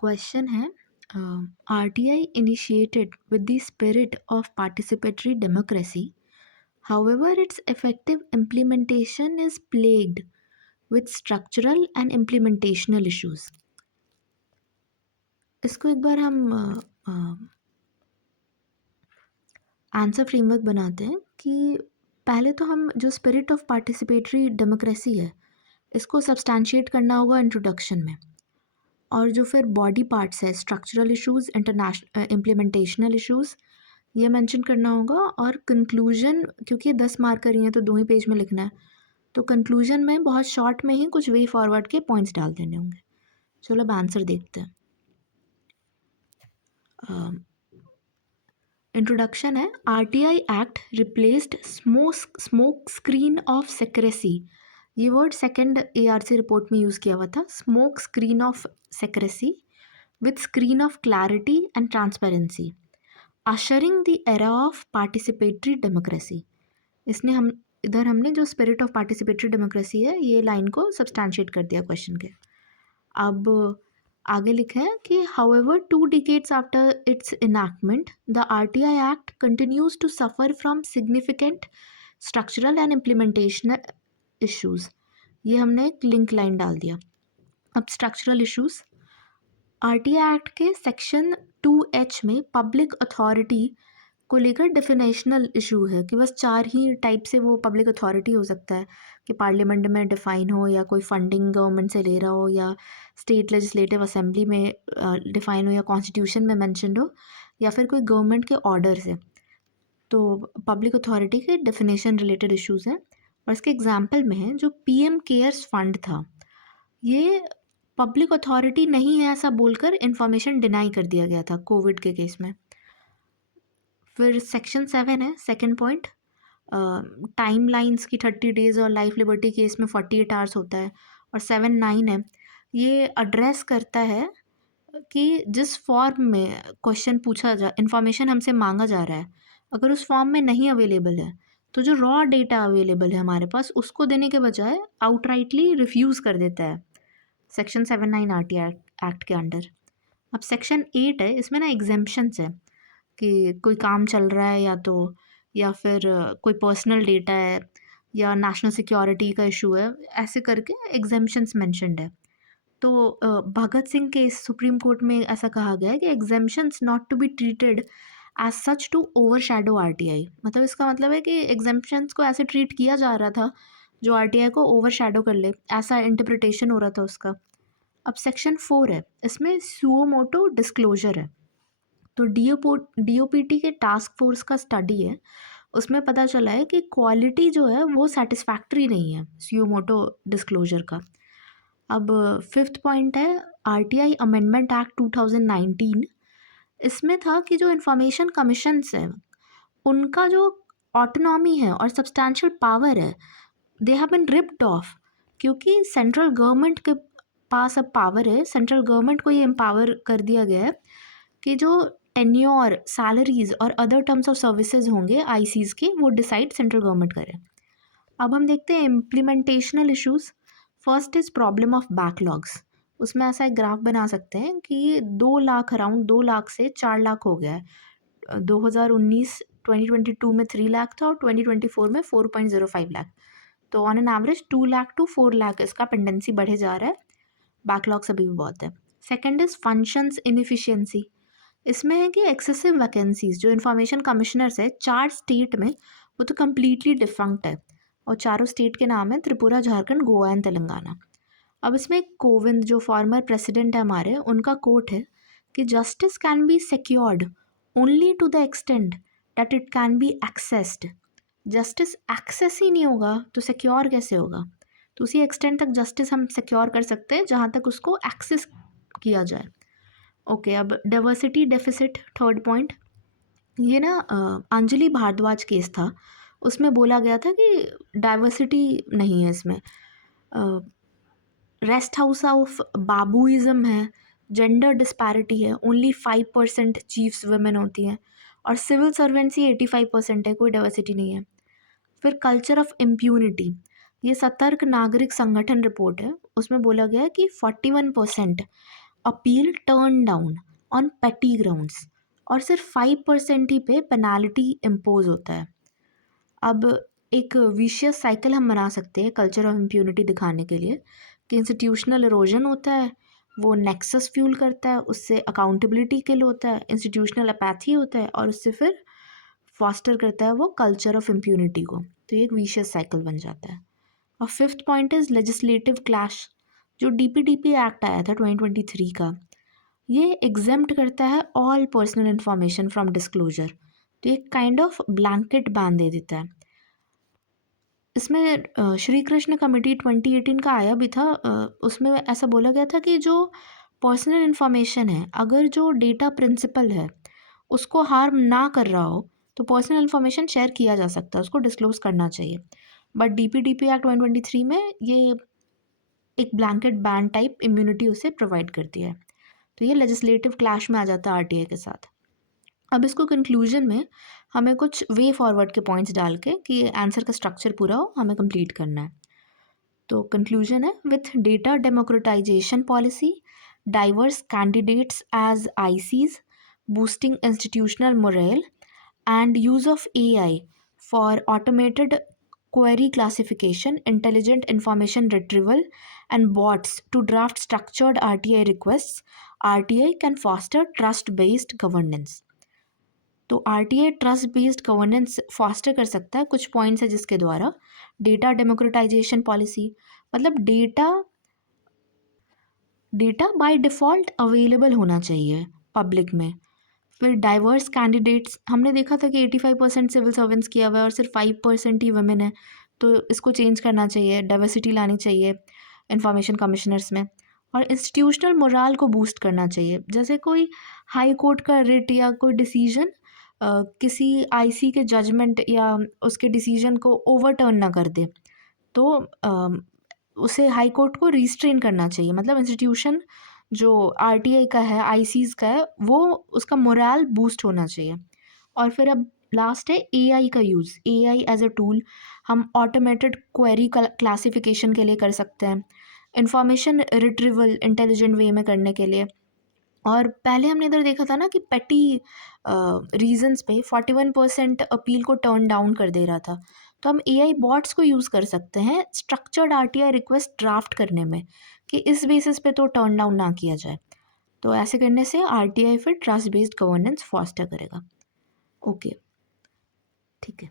Question है RTI initiated with the spirit of participatory democracy, however its effective implementation is plagued with structural and implementational issues. इसको एक बार हम answer framework बनाते हैं कि पहले तो हम जो स्पिरिट ऑफ पार्टिसिपेटरी डेमोक्रेसी है इसको सब्सटैंशिएट करना होगा इंट्रोडक्शन में, और जो फिर बॉडी पार्ट्स है स्ट्रक्चरल इश्यूज, इंटरनेशनल इम्प्लीमेंटेशनल इश्यूज, ये मेंशन करना होगा। और कंक्लूजन, क्योंकि 10 मार्क करी हैं तो 2 ही पेज में लिखना है, तो कंक्लूजन में बहुत शॉर्ट में ही कुछ वे फॉरवर्ड के पॉइंट्स डाल देने होंगे। चलो अब आंसर देखते हैं। इंट्रोडक्शन है, RTI act replaced smoke screen of secrecy. ये वर्ड सेकंड एआरसी रिपोर्ट में यूज़ किया हुआ था, smoke screen of secrecy with screen of clarity and transparency, ushering the era of participatory democracy. इसने हमने जो स्पिरिट ऑफ पार्टिसिपेटरी डेमोक्रेसी है ये लाइन को सब्सटैंशिएट कर दिया क्वेश्चन के। अब आगे लिखा है कि however 2 decades after its enactment the RTI Act continues to suffer from significant structural and implementational issues। ये हमने एक लिंक लाइन डाल दिया। अब स्ट्रक्चरल इश्यूज, आरटीआई एक्ट के सेक्शन 2H में पब्लिक अथॉरिटी को लेकर डिफिनेशनल इशू है कि बस 4 ही टाइप से वो पब्लिक अथॉरिटी हो सकता है कि पार्लियामेंट में डिफ़ाइन हो, या कोई फंडिंग गवर्नमेंट से ले रहा हो, या स्टेट लेजिस्लेटिव असेंबली में डिफ़ाइन हो, या कॉन्स्टिट्यूशन में मेंशन्ड हो, या फिर कोई गवर्नमेंट के ऑर्डर से। तो पब्लिक अथॉरिटी के डेफिनेशन रिलेटेड इश्यूज़ हैं। और इसके एग्जाम्पल में है जो पीएम केयर्स फंड था, ये पब्लिक अथॉरिटी नहीं है ऐसा बोलकर इन्फॉर्मेशन डिनाई कर दिया गया था कोविड के केस में। फिर सेक्शन 7 है, सेकंड पॉइंट, टाइम लाइन्स की 30 डेज़ और लाइफ लिबर्टी केस में 48 आवर्स होता है। और 7-9 है, ये एड्रेस करता है कि जिस फॉर्म में क्वेश्चन पूछा जा, इन्फॉर्मेशन हमसे मांगा जा रहा है, अगर उस फॉर्म में नहीं अवेलेबल है तो जो रॉ डेटा अवेलेबल है हमारे पास उसको देने के बजाय आउटराइटली रिफ्यूज़ कर देता है सेक्शन 7-9 आरटीआई एक्ट के अंडर। अब सेक्शन 8 है, इसमें ना एग्जेम्पशंस है कि कोई काम चल रहा है या फिर कोई पर्सनल डेटा है या नेशनल सिक्योरिटी का इशू है, ऐसे करके एग्जेम्पशंस मेंशन्ड है। तो भगत सिंह के सुप्रीम कोर्ट में ऐसा कहा गया है कि exemptions not to be treated as such to overshadow RTI. मतलब इसका मतलब है कि एग्जेम्पशंस को ऐसे ट्रीट किया जा रहा था जो आरटीआई को ओवरशैडो कर ले, ऐसा इंटरप्रिटेशन हो रहा था उसका। अब सेक्शन 4 है, इसमें सुओ मोटो डिस्क्लोजर है। तो डीओपीटी के टास्क फोर्स का स्टडी है, उसमें पता चला है कि क्वालिटी जो है वो सेटिस्फैक्ट्री नहीं है सुओ मोटो डिस्क्लोजर का। अब 5th पॉइंट है, आरटीआई अमेंडमेंट एक्ट 2019। इसमें था कि जो इंफॉर्मेशन कमीशंस हैं उनका जो ऑटोनॉमी है और सब्सटैंशियल पावर है, they have been ripped off, क्योंकि सेंट्रल गवर्नमेंट के पास अब पावर है। सेंट्रल गवर्नमेंट को ये एम्पावर कर दिया गया है कि जो टेन्योर, सैलरीज और अदर टर्म्स ऑफ सर्विसेज होंगे आईसीज के, वो डिसाइड सेंट्रल गवर्नमेंट करे। अब हम देखते हैं implementational issues. First is problem of backlogs. उसमें ऐसा एक ग्राफ बना सकते हैं कि 2 लाख, अराउंड 2 लाख से 4 लाख हो गया है। 2019-2022 में 3 लाख था और 2024 में 4.05 लाख। तो on an average 2 lakh to 4 lakh इसका पेंडेंसी बढ़े जा रहा है। बैकलॉग्स अभी भी बहुत है। Second is functions inefficiency. इसमें है कि एक्सेसिव वैकेंसीज, जो इन्फॉर्मेशन कमिश्नर्स है 4 स्टेट में, वो तो कम्प्लीटली डिफंक्ट है। और चारों स्टेट के नाम है त्रिपुरा, झारखंड, गोवा एंड तेलंगाना। अब इसमें कोविंद जो फॉर्मर प्रेसिडेंट है हमारे, उनका कोट है कि justice can be secured only to the extent that it can be accessed. Justice access ही नहीं होगा तो सिक्योर कैसे होगा? तो उसी एक्सटेंट तक जस्टिस हम सिक्योर कर सकते हैं जहाँ तक उसको एक्सेस किया जाए। ओके, अब डाइवर्सिटी डेफिसिट, थर्ड पॉइंट। ये ना अंजलि भारद्वाज केस था, उसमें बोला गया था कि डाइवर्सिटी नहीं है इसमें। रेस्ट हाउस ऑफ बाबूइज़म है, जेंडर डिस्पैरिटी है, ओनली 5% चीफ्स वुमेन होती हैं, और सिविल सर्वेंसी 85% है, कोई डाइवर्सिटी नहीं है। फिर कल्चर ऑफ इम्प्यूनिटी, ये सतर्क नागरिक संगठन रिपोर्ट है, उसमें बोला गया है कि 41% अपील टर्न डाउन ऑन पेटी ग्राउंड्स, और सिर्फ 5% ही पे पेनाल्टी इम्पोज होता है। अब एक विशियस साइकिल हम बना सकते हैं कल्चर ऑफ इम्प्यूनिटी दिखाने के लिए कि इंस्टीट्यूशनल इरोजन होता है, वो नेक्सस फ्यूल करता है, उससे अकाउंटेबिलिटी किल होता है, इंस्टीट्यूशनल अपैथी होता है, और उससे फिर फॉस्टर करता है वो कल्चर ऑफ इम्प्यूनिटी को। तो ये एक विशियस साइकिल बन जाता है। और fifth point is legislative clash. जो डीपीडीपी एक्ट आया था 2023 का, ये एग्जेम्प्ट करता है all personal information from disclosure. तो एक काइंड ऑफ ब्लैंकेट बैन दे देता है। इसमें श्री कृष्ण कमेटी 2018 का आया भी था। उसमें ऐसा बोला गया था कि जो पर्सनल इन्फॉर्मेशन है, अगर जो डेटा प्रिंसिपल है उसको हार्म ना कर रहा हो तो पर्सनल इन्फॉर्मेशन शेयर किया जा सकता है, उसको डिस्क्लोज करना चाहिए। बट डीपीडीपी एक्ट 2023 में ये एक ब्लैंकेट बैन टाइप इम्यूनिटी उसे प्रोवाइड करती है। तो ये लेजिस्लेटिव क्लैश में आ जाता है आरटीआई के साथ। अब इसको कंक्लूजन में हमें कुछ वे फॉरवर्ड के पॉइंट्स डाल के कि आंसर का स्ट्रक्चर पूरा हो हमें कंप्लीट करना है। तो कंक्लूजन है, with data democratization policy, diverse candidates as ICs, boosting institutional morale, and use of AI for automated query classification, intelligent information retrieval, and bots to draft structured RTI requests, RTI can foster trust based governance. तो RTI trust based governance foster कर सकता है। कुछ points है जिसके द्वारा data democratization policy, मतलब data by default available होना चाहिए पब्लिक में। फिर डाइवर्स कैंडिडेट्स, हमने देखा था कि 85% सिविल सर्वेंट्स किया हुआ है और सिर्फ 5% ही वुमेन है, तो इसको चेंज करना चाहिए, डाइवर्सिटी लानी चाहिए इंफॉर्मेशन कमिश्नर्स में। और इंस्टीट्यूशनल मोराल को बूस्ट करना चाहिए, जैसे कोई हाई कोर्ट का रिट या कोई डिसीजन किसी आईसी के जजमेंट या उसके डिसीजन को ओवरटर्न ना कर दे, तो उसे हाई कोर्ट को रिस्ट्रेन करना चाहिए। मतलब इंस्टीट्यूशन जो आरटीआई का है, आईसीज का है, वो उसका मोराल बूस्ट होना चाहिए। और फिर अब लास्ट है एआई का use. AI as a tool हम ऑटोमेटेड क्वेरी क्लासिफिकेशन के लिए कर सकते हैं, इंफॉर्मेशन रिट्रीवल इंटेलिजेंट वे में करने के लिए। और पहले हमने इधर देखा था ना कि पेटी रीजंस पे 41% अपील को टर्न डाउन कर दे रहा था। तो हम एआई बॉट्स को यूज़ कर सकते हैं स्ट्रक्चर्ड आरटीआई रिक्वेस्ट ड्राफ्ट करने में, कि इस बेसिस पे तो टर्न डाउन ना किया जाए। तो ऐसे करने से आरटीआई फिर ट्रस्ट बेस्ड गवर्नेंस फॉस्टर करेगा। ओके, ठीक है।